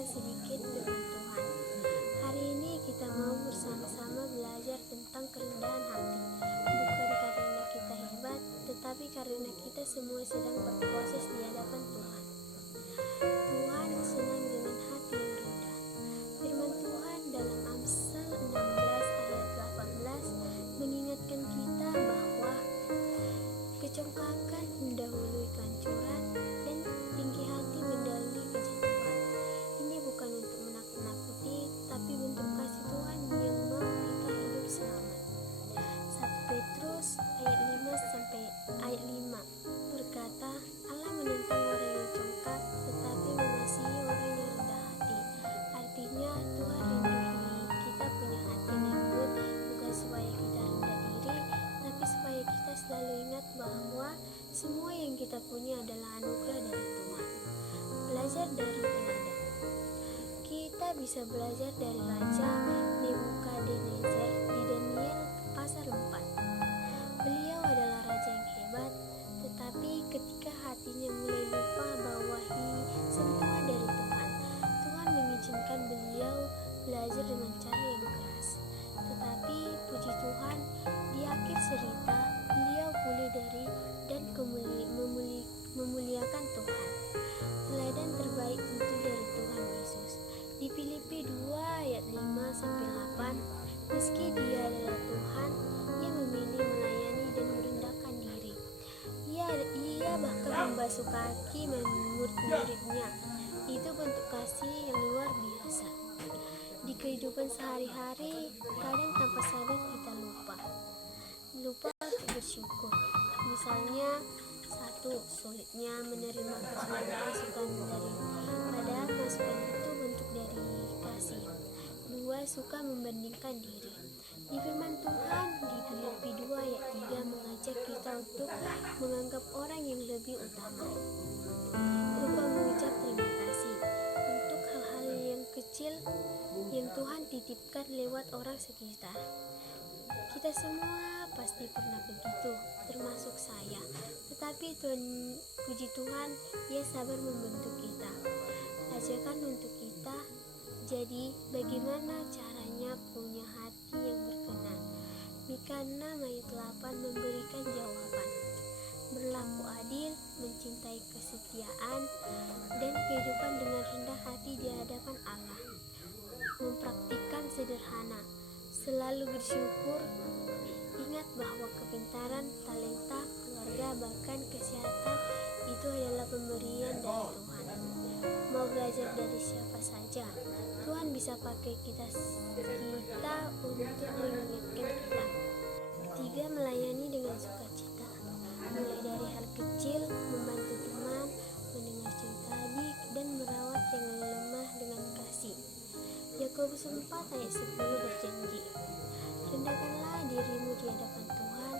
merenungkan sedikit firman Tuhan. Hari ini kita mau bersama-sama belajar tentang kerendahan hati. Bukan karena kita hebat, tetapi karena kita semua sedang berproses di hadapan Tuhan. Tuhan senang dengan hati yang rendah. Firman Tuhan dalam Amsal 16 ayat 18 mengingatkan kita bahwa kecongkakan mendahului kehancuran dan tinggi hati mendahului kejatuhan. Ini bukan untuk menakut-nakuti, tapi bentuk kasih Tuhan yang mau kita hidup selamat. 1 Petrus ayat 5 sampai ayat 5 berkata, Allah menentang orang yang congkak, tetapi mengasihi orang yang rendah hati. Artinya Tuhan rindu kita punya hati lembut, bukan supaya kita rendah diri, tapi supaya kita selalu ingat bahwa semua yang kita punya adalah anugerah dari Tuhan. Belajar dari teladan. Kita bisa belajar dari Raja Nebukadnezar di Daniel pasal 4. Beliau adalah raja yang hebat, tetapi ketika hatinya mulai lupa bahwa semua dari Tuhan, Tuhan mengizinkan beliau belajar dengan cara yang keras. Tetapi puji Tuhan, di akhir cerita beliau pulih dari dan memuliakan Tuhan. Teladan terbaik tentu dari Tuhan Yesus. Di Filipi 2 ayat 5 sampai 8, meski Dia adalah Tuhan yang memilih melayani dan merendahkan diri. Ia bahkan membasuh kaki murid-muridnya. Itu bentuk kasih yang luar biasa. Di kehidupan sehari-hari, kadang tanpa sadar kita lupa untuk bersyukur. Misalnya, 1. Sulitnya menerima masukan padahal masukan itu bentuk dari kasih. 2. Suka membandingkan diri. Di firman Tuhan di Filipi 2 ayat 3 mengajak kita untuk menganggap orang yang lebih utama. Lupa mengucap terima kasih untuk hal-hal yang kecil yang Tuhan titipkan lewat orang sekitar. Kita semua pasti pernah begitu, termasuk saya. Tetapi puji Tuhan, Ia sabar membentuk kita. Ajakan untuk kita, jadi bagaimana caranya punya hati yang berkenan? Mika 6 ayat 8 memberikan jawaban. Berlaku adil, mencintai kesetiaan, dan kehidupan dengan rendah hati di hadapan Allah. Mempraktikkan sederhana, selalu bersyukur. Ingat bahwa kepintaran, talenta, keluarga, bahkan kesehatan itu adalah pemberian dari Tuhan. Mau belajar dari siapa saja, Tuhan bisa pakai kita untuk mengingatkan kita. 3. Melayani dengan sukacita. Mulai dari hal kecil, membantu teman, mendengar cerita adik, dan merawat yang lemah dengan kasih. Yakobus 4 ayat 10 berjanji, rendahkanlah dirimu di hadapan Tuhan,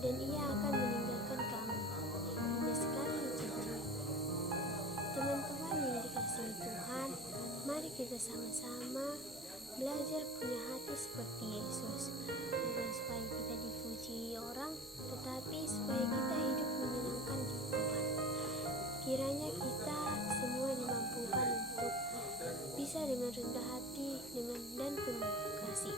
dan Ia akan meninggalkan kamu. Hanya sekarang janji. Teman-teman yang dikasihi Tuhan, mari kita sama-sama belajar punya hati seperti Yesus. Bukan supaya kita dipuji orang, tetapi supaya kita hidup menyenangkan Tuhan. Kiranya kita semua dimampukan untuk bisa dengan rendah hati dan penuh kasih